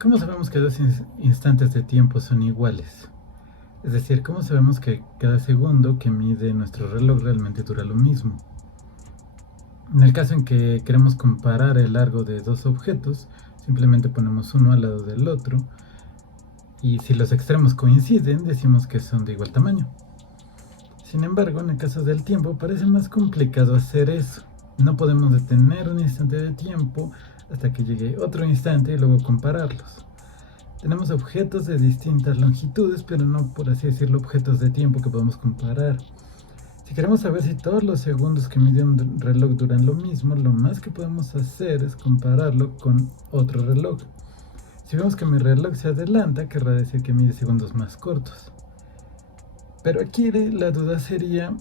¿Cómo sabemos que dos instantes de tiempo son iguales? Es decir, ¿cómo sabemos que cada segundo que mide nuestro reloj realmente dura lo mismo? En el caso en que queremos comparar el largo de dos objetos, simplemente ponemos uno al lado del otro y si los extremos coinciden, decimos que son de igual tamaño. Sin embargo, en el caso del tiempo parece más complicado hacer eso. No podemos detener un instante de tiempo hasta que llegue otro instante y luego compararlos. Tenemos objetos de distintas longitudes, pero no, por así decirlo, objetos de tiempo que podemos comparar. Si queremos saber si todos los segundos que mide un reloj duran lo mismo, lo más que podemos hacer es compararlo con otro reloj. Si vemos que mi reloj se adelanta, querrá decir que mide segundos más cortos. Pero aquí la duda sería,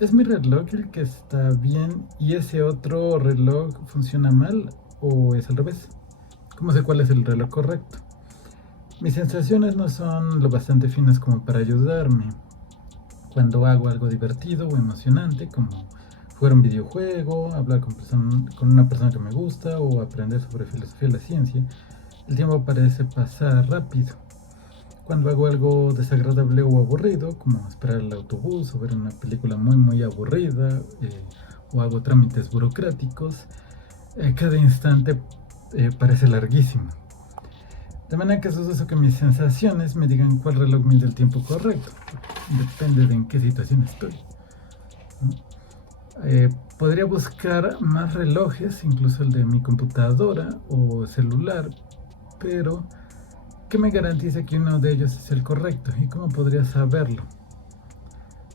¿es mi reloj el que está bien y ese otro reloj funciona mal o es al revés? ¿Cómo sé cuál es el reloj correcto? Mis sensaciones no son lo bastante finas como para ayudarme. Cuando hago algo divertido o emocionante, como jugar un videojuego, hablar con una persona que me gusta o aprender sobre filosofía y la ciencia, el tiempo parece pasar rápido. Cuando hago algo desagradable o aburrido, como esperar el autobús o ver una película muy aburrida, o hago trámites burocráticos, cada instante parece larguísimo. De manera que es dudoso que mis sensaciones me digan cuál reloj mide el tiempo correcto. Depende de en qué situación estoy, ¿no? Podría buscar más relojes, incluso el de mi computadora o celular, pero ¿qué me garantiza que uno de ellos es el correcto? ¿Y cómo podría saberlo?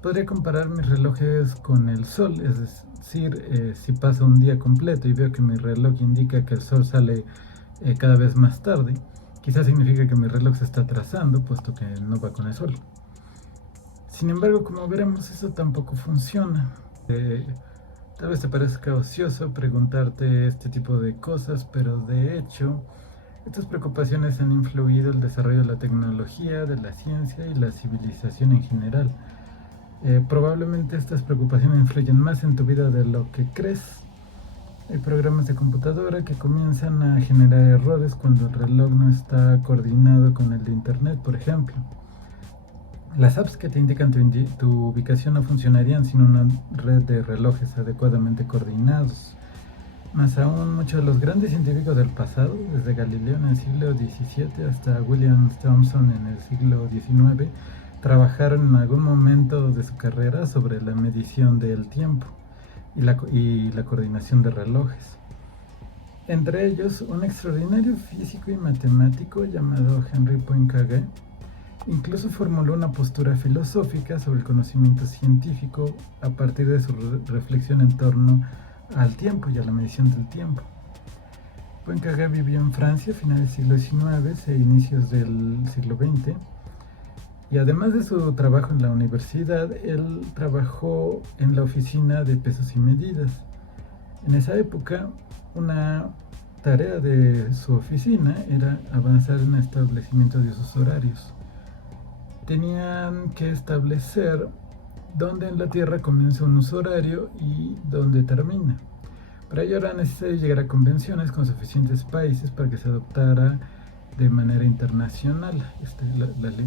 Podría comparar mis relojes con el sol, es decir, si pasa un día completo y veo que mi reloj indica que el sol sale cada vez más tarde, quizás significa que mi reloj se está atrasando, puesto que no va con el sol. Sin embargo, como veremos, eso tampoco funciona. Tal vez te parezca ocioso preguntarte este tipo de cosas, pero de hecho, estas preocupaciones han influido el desarrollo de la tecnología, de la ciencia y la civilización en general. Probablemente estas preocupaciones influyen más en tu vida de lo que crees. Hay programas de computadora que comienzan a generar errores cuando el reloj no está coordinado con el de internet, por ejemplo. Las apps que te indican tu ubicación no funcionarían sin una red de relojes adecuadamente coordinados. Más aún, muchos de los grandes científicos del pasado, desde Galileo en el siglo XVII hasta William Thomson en el siglo XIX, trabajaron en algún momento de su carrera sobre la medición del tiempo y la coordinación de relojes. Entre ellos, un extraordinario físico y matemático llamado Henry Poincaré incluso formuló una postura filosófica sobre el conocimiento científico a partir de su reflexión en torno al tiempo y a la medición del tiempo. Poincaré vivió en Francia a finales del siglo XIX e inicios del siglo XX, y además de su trabajo en la universidad, él trabajó en la oficina de pesos y medidas. En esa época, una tarea de su oficina era avanzar en el establecimiento de usos horarios. Tenían que establecer dónde en la Tierra comienza un uso horario y dónde termina. Para ello era necesario llegar a convenciones con suficientes países para que se adoptara de manera internacional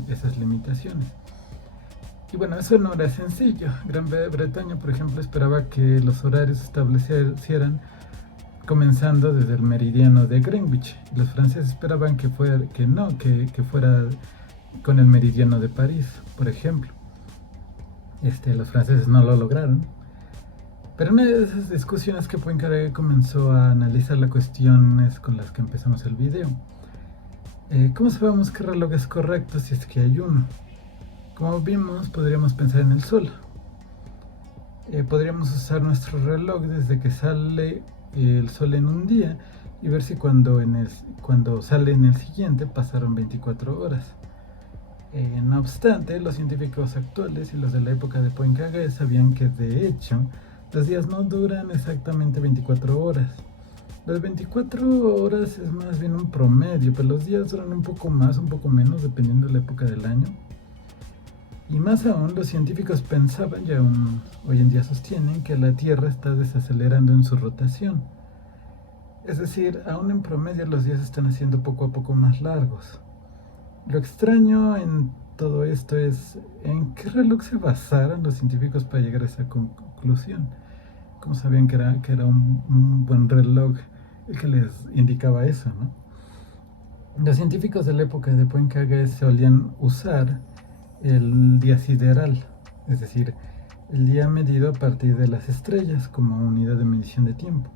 esas limitaciones. Y bueno, eso no era sencillo. Gran Bretaña, por ejemplo, esperaba que los horarios se establecieran comenzando desde el meridiano de Greenwich. Los franceses esperaban que fuera con el meridiano de París, por ejemplo. Los franceses no lo lograron. Pero una de esas discusiones que Poincaré comenzó a analizar las cuestiones con las que empezamos el video. ¿Cómo sabemos qué reloj es correcto si es que hay uno? Como vimos, podríamos pensar en el sol. Podríamos usar nuestro reloj desde que sale el sol en un día y ver si cuando sale en el siguiente pasaron 24 horas. No obstante, los científicos actuales y los de la época de Poincaré sabían que de hecho los días no duran exactamente 24 horas. Las 24 horas es más bien un promedio, pero los días duran un poco más, un poco menos, dependiendo de la época del año. Y más aún, los científicos pensaban, y aún hoy en día sostienen, que la Tierra está desacelerando en su rotación. Es decir, aún en promedio los días están haciendo poco a poco más largos. Lo extraño en todo esto es en qué reloj se basaron los científicos para llegar a esa conclusión. ¿Cómo sabían que era un buen reloj el que les indicaba eso, no? Los científicos de la época de Poincaré solían usar el día sideral, es decir, el día medido a partir de las estrellas como unidad de medición de tiempo.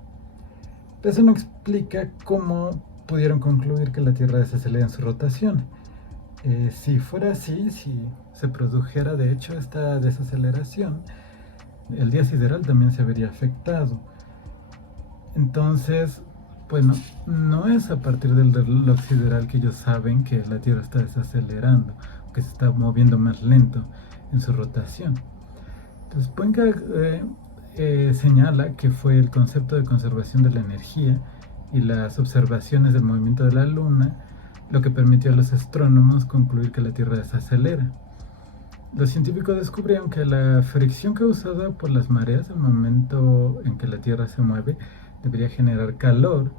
Pero eso no explica cómo pudieron concluir que la Tierra desacelera en su rotación. Si fuera así, si se produjera de hecho esta desaceleración, el día sideral también se vería afectado. Entonces, bueno, no es a partir del reloj sideral que ellos saben que la Tierra está desacelerando, que se está moviendo más lento en su rotación. Entonces, Poincaré señala que fue el concepto de conservación de la energía y las observaciones del movimiento de la Luna lo que permitió a los astrónomos concluir que la Tierra desacelera. Los científicos descubrieron que la fricción causada por las mareas al momento en que la Tierra se mueve debería generar calor,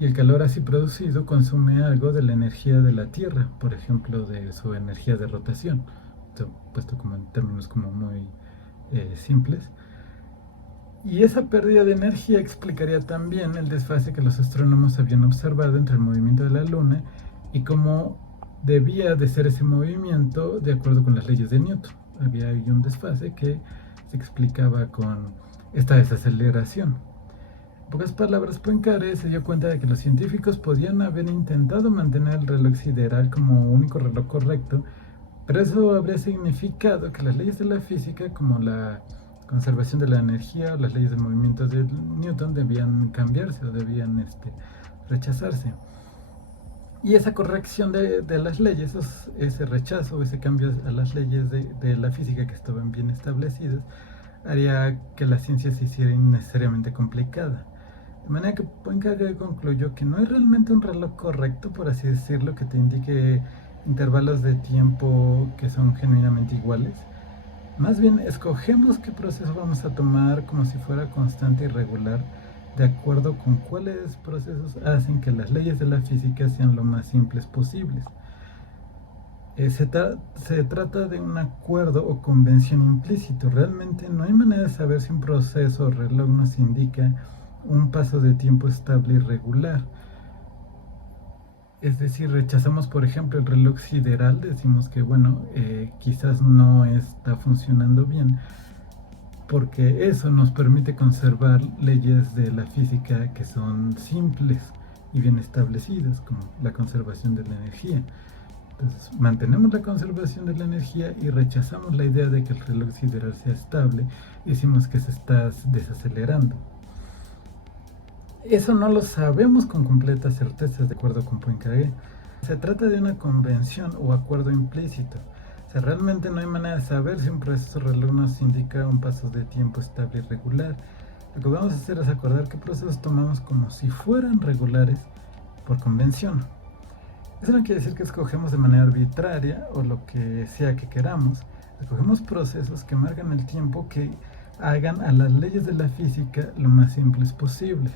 y el calor así producido consume algo de la energía de la Tierra, por ejemplo, de su energía de rotación, puesto como en términos como muy simples. Y esa pérdida de energía explicaría también el desfase que los astrónomos habían observado entre el movimiento de la Luna y cómo debía de ser ese movimiento de acuerdo con las leyes de Newton. Había ahí un desfase que se explicaba con esta desaceleración. En pocas palabras, Poincaré se dio cuenta de que los científicos podían haber intentado mantener el reloj sideral como único reloj correcto, pero eso habría significado que las leyes de la física, como la conservación de la energía o las leyes del movimiento de Newton, debían cambiarse o debían rechazarse. Y esa corrección de las leyes, ese rechazo, ese cambio a las leyes de la física que estaban bien establecidas, haría que la ciencia se hiciera innecesariamente complicada. De manera que Poincaré concluyó que no hay realmente un reloj correcto, por así decirlo, que te indique intervalos de tiempo que son genuinamente iguales. Más bien, escogemos qué proceso vamos a tomar como si fuera constante y regular, de acuerdo con cuáles procesos hacen que las leyes de la física sean lo más simples posibles. Se trata de un acuerdo o convención implícito. Realmente no hay manera de saber si un proceso o reloj nos indica un paso de tiempo estable y regular. Es decir, rechazamos, por ejemplo, el reloj sideral, decimos que, bueno, quizás no está funcionando bien, porque eso nos permite conservar leyes de la física que son simples y bien establecidas, como la conservación de la energía. Entonces, mantenemos la conservación de la energía y rechazamos la idea de que el reloj sideral sea estable y decimos que se está desacelerando. Eso no lo sabemos con completa certeza, de acuerdo con Poincaré. Se trata de una convención o acuerdo implícito. O sea, realmente no hay manera de saber si un proceso reloj nos indica un paso de tiempo estable y regular. Lo que vamos a hacer es acordar qué procesos tomamos como si fueran regulares por convención. Eso no quiere decir que escogemos de manera arbitraria o lo que sea que queramos. Escogemos procesos que marcan el tiempo, que hagan a las leyes de la física lo más simples posibles.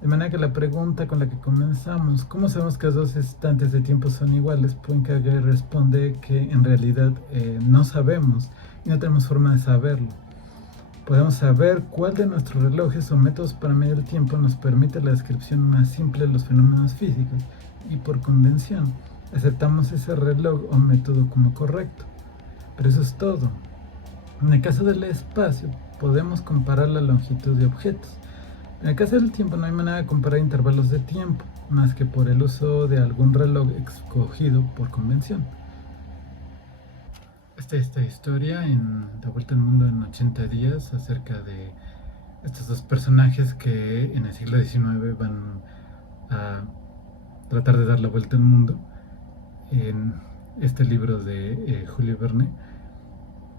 De manera que la pregunta con la que comenzamos, ¿cómo sabemos que los dos instantes de tiempo son iguales? Poincaré responde que en realidad no sabemos y no tenemos forma de saberlo. Podemos saber cuál de nuestros relojes o métodos para medir el tiempo nos permite la descripción más simple de los fenómenos físicos, y por convención aceptamos ese reloj o método como correcto. Pero eso es todo. En el caso del espacio, podemos comparar la longitud de objetos. En el caso del tiempo no hay manera de comparar intervalos de tiempo, más que por el uso de algún reloj escogido por convención. Esta historia en La Vuelta al Mundo en 80 días acerca de estos dos personajes que en el siglo XIX van a tratar de dar la vuelta al mundo en este libro de Julio Verne.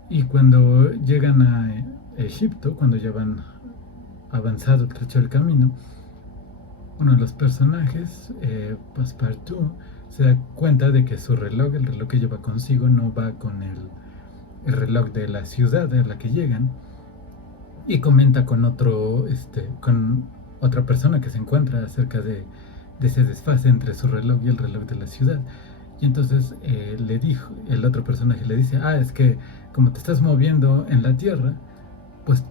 Y cuando llegan a Egipto, cuando ya van avanzado el trecho del camino, uno de los personajes, Passepartout, se da cuenta de que su reloj, el reloj que lleva consigo, no va con el reloj de la ciudad a la que llegan, y comenta con otra persona que se encuentra acerca de ese desfase entre su reloj y el reloj de la ciudad. Y entonces le dijo, el otro personaje le dice, es que como te estás moviendo en la Tierra, pues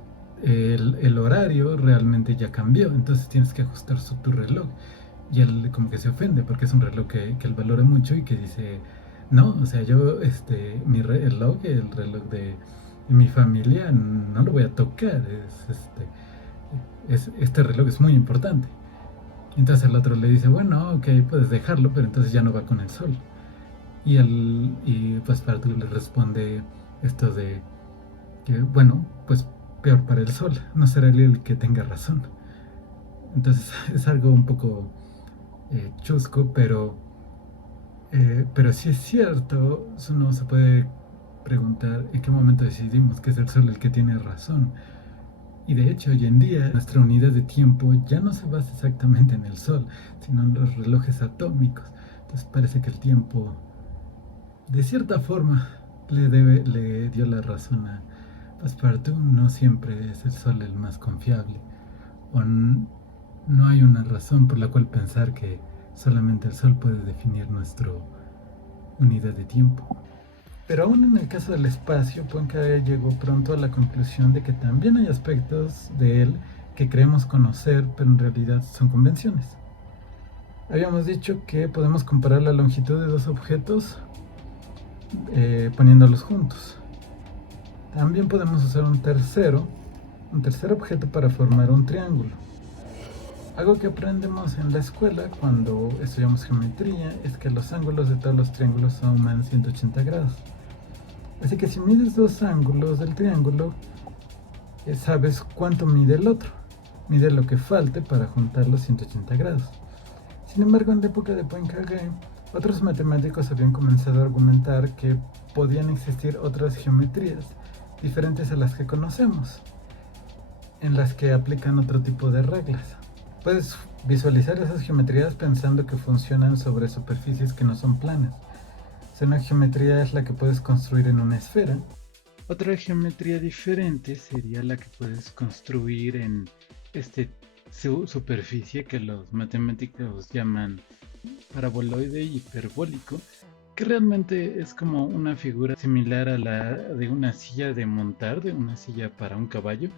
el horario realmente ya cambió, entonces tienes que ajustar tu reloj. Y él como que se ofende porque es un reloj que él valora mucho y que dice, no, o sea, yo mi reloj, el reloj de mi familia no lo voy a tocar, este reloj es muy importante. Entonces el otro le dice, bueno, ok, puedes dejarlo, pero entonces ya no va con el sol. Y pues Passepartout le responde esto de que, bueno, pues peor para el sol, no será él el que tenga razón. Entonces es algo un poco chusco, pero sí es cierto, uno se puede preguntar en qué momento decidimos que es el sol el que tiene razón. Y de hecho, hoy en día nuestra unidad de tiempo ya no se basa exactamente en el sol, sino en los relojes atómicos. Entonces parece que el tiempo, de cierta forma, le dio la razón a Passepartout. No siempre es el sol el más confiable. O no hay una razón por la cual pensar que solamente el sol puede definir nuestra unidad de tiempo. Pero aún en el caso del espacio, Poincaré llegó pronto a la conclusión de que también hay aspectos de él que creemos conocer, pero en realidad son convenciones. Habíamos dicho que podemos comparar la longitud de dos objetos poniéndolos juntos. También podemos usar un tercer objeto para formar un triángulo. Algo que aprendemos en la escuela cuando estudiamos geometría es que los ángulos de todos los triángulos suman 180 grados. Así que si mides dos ángulos del triángulo, sabes cuánto mide el otro. Mide lo que falte para juntar los 180 grados. Sin embargo, en la época de Poincaré, otros matemáticos habían comenzado a argumentar que podían existir otras geometrías diferentes a las que conocemos, en las que aplican otro tipo de reglas. Puedes visualizar esas geometrías pensando que funcionan sobre superficies que no son planas. Si una geometría es la que puedes construir en una esfera, otra geometría diferente sería la que puedes construir en superficie que los matemáticos llaman paraboloide hiperbólico, que realmente es como una figura similar a la de una silla de montar, de una silla para un caballo.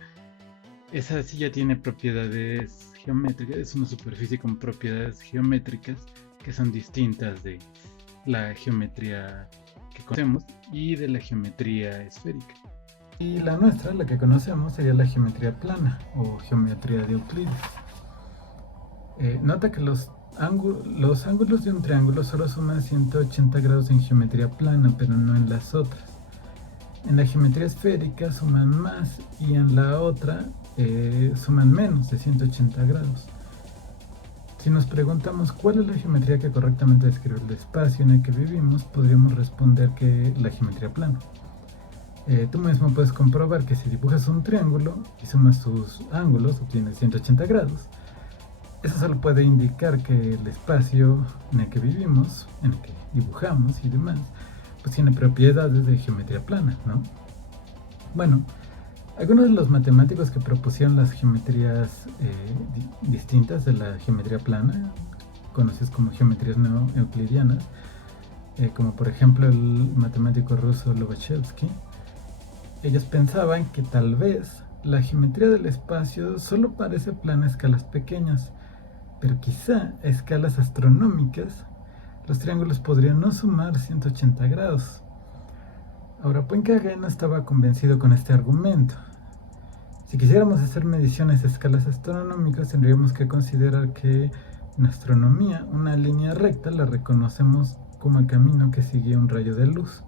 Esa silla tiene propiedades geométricas, es una superficie con propiedades geométricas que son distintas de la geometría que conocemos y de la geometría esférica. Y la nuestra, la que conocemos, sería la geometría plana o geometría de Euclides. Nota que los ángulos de un triángulo solo suman 180 grados en geometría plana, pero no en las otras. En la geometría esférica suman más y en la otra suman menos de 180 grados. Si nos preguntamos cuál es la geometría que correctamente describe el espacio en el que vivimos, podríamos responder que la geometría plana. Tú mismo puedes comprobar que si dibujas un triángulo y sumas sus ángulos, obtienes 180 grados. Eso solo puede indicar que el espacio en el que vivimos, en el que dibujamos y demás, pues tiene propiedades de geometría plana, ¿no? Bueno, algunos de los matemáticos que propusieron las geometrías distintas de la geometría plana, conocidas como geometrías euclidianas, como por ejemplo el matemático ruso Lobachevsky, ellos pensaban que tal vez la geometría del espacio solo parece plana a escalas pequeñas, pero quizá a escalas astronómicas los triángulos podrían no sumar 180 grados. Ahora, Poincaré no estaba convencido con este argumento. Si quisiéramos hacer mediciones a escalas astronómicas, tendríamos que considerar que en astronomía una línea recta la reconocemos como el camino que sigue un rayo de luz.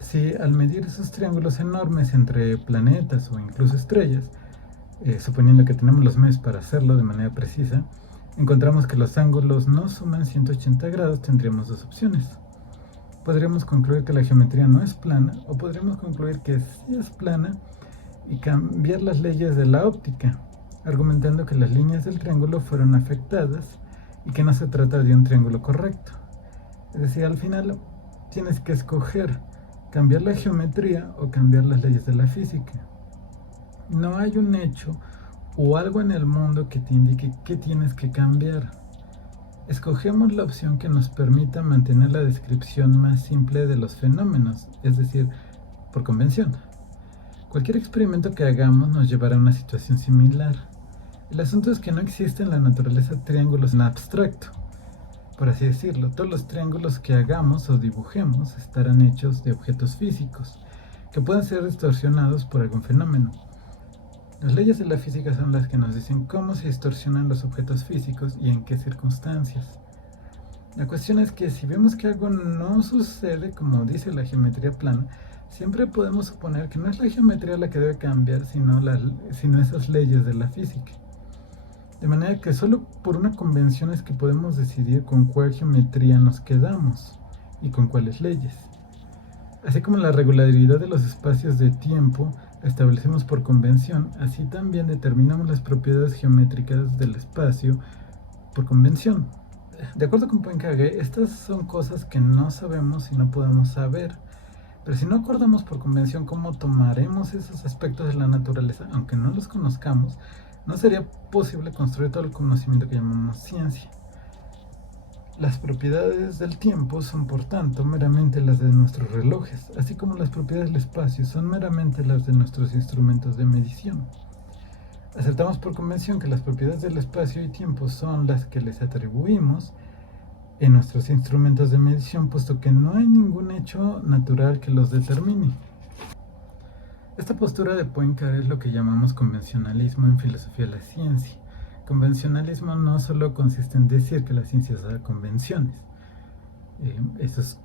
Si al medir esos triángulos enormes entre planetas o incluso estrellas, suponiendo que tenemos los medios para hacerlo de manera precisa, encontramos que los ángulos no suman 180 grados, tendríamos dos opciones. Podríamos concluir que la geometría no es plana, o podríamos concluir que sí es plana y cambiar las leyes de la óptica, argumentando que las líneas del triángulo fueron afectadas y que no se trata de un triángulo correcto. Es decir, al final tienes que escoger cambiar la geometría o cambiar las leyes de la física. No hay un hecho o algo en el mundo que te indique qué tienes que cambiar. Escogemos la opción que nos permita mantener la descripción más simple de los fenómenos, es decir, por convención. Cualquier experimento que hagamos nos llevará a una situación similar. El asunto es que no existe en la naturaleza triángulos en abstracto, por así decirlo. Todos los triángulos que hagamos o dibujemos estarán hechos de objetos físicos, que pueden ser distorsionados por algún fenómeno. Las leyes de la física son las que nos dicen cómo se distorsionan los objetos físicos y en qué circunstancias. La cuestión es que si vemos que algo no sucede como dice la geometría plana, siempre podemos suponer que no es la geometría la que debe cambiar, sino esas leyes de la física. De manera que solo por una convención es que podemos decidir con cuál geometría nos quedamos y con cuáles leyes. Así como la regularidad de los espacios de tiempo la establecemos por convención, así también determinamos las propiedades geométricas del espacio por convención. De acuerdo con Poincaré, estas son cosas que no sabemos y no podemos saber. Pero si no acordamos por convención cómo tomaremos esos aspectos de la naturaleza, aunque no los conozcamos, no sería posible construir todo el conocimiento que llamamos ciencia. Las propiedades del tiempo son, por tanto, meramente las de nuestros relojes, así como las propiedades del espacio son meramente las de nuestros instrumentos de medición. Aceptamos por convención que las propiedades del espacio y tiempo son las que les atribuimos en nuestros instrumentos de medición, puesto que no hay ningún hecho natural que los determine. Esta postura de Poincaré es lo que llamamos convencionalismo en filosofía de la ciencia. Convencionalismo no solo consiste en decir que la ciencia da convenciones. Eso es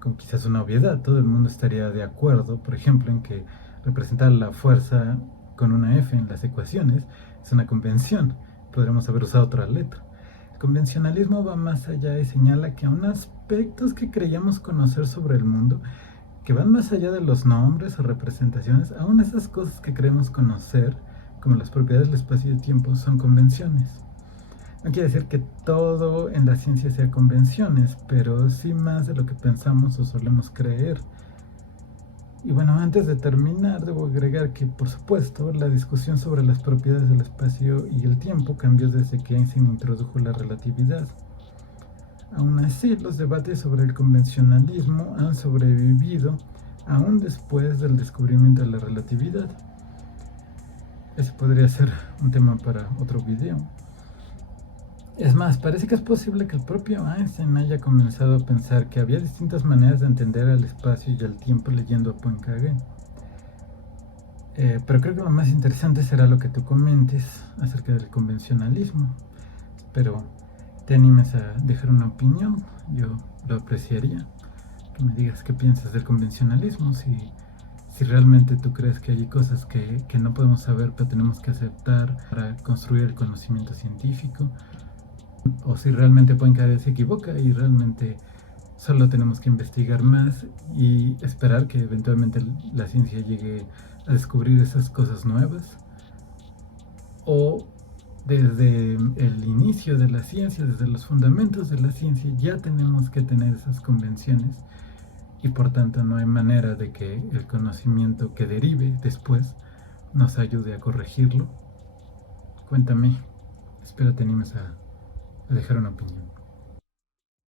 como quizás una obviedad. Todo el mundo estaría de acuerdo, por ejemplo, en que representar la fuerza con una F en las ecuaciones es una convención. Podríamos haber usado otra letra. El convencionalismo va más allá y señala que aún aspectos que creíamos conocer sobre el mundo, que van más allá de los nombres o representaciones, aún esas cosas que creemos conocer, como las propiedades del espacio y el tiempo, son convenciones. No quiere decir que todo en la ciencia sea convenciones, pero sí más de lo que pensamos o solemos creer. Y bueno, antes de terminar, debo agregar que, por supuesto, la discusión sobre las propiedades del espacio y el tiempo cambió desde que Einstein introdujo la relatividad. Aún así, los debates sobre el convencionalismo han sobrevivido aún después del descubrimiento de la relatividad. Ese podría ser un tema para otro video. Es más, parece que es posible que el propio Einstein haya comenzado a pensar que había distintas maneras de entender el espacio y el tiempo leyendo a Poincaré. Pero creo que lo más interesante será lo que tú comentes acerca del convencionalismo. Espero te animes a dejar una opinión, yo lo apreciaría. Que me digas qué piensas del convencionalismo, si realmente tú crees que hay cosas que no podemos saber pero tenemos que aceptar para construir el conocimiento científico, o si realmente Poincaré se equivoca y realmente solo tenemos que investigar más y esperar que eventualmente la ciencia llegue a descubrir esas cosas nuevas, o desde el inicio de la ciencia, desde los fundamentos de la ciencia, ya tenemos que tener esas convenciones y por tanto no hay manera de que el conocimiento que derive después nos ayude a corregirlo. Cuéntame, espero te animes a dejar una opinión.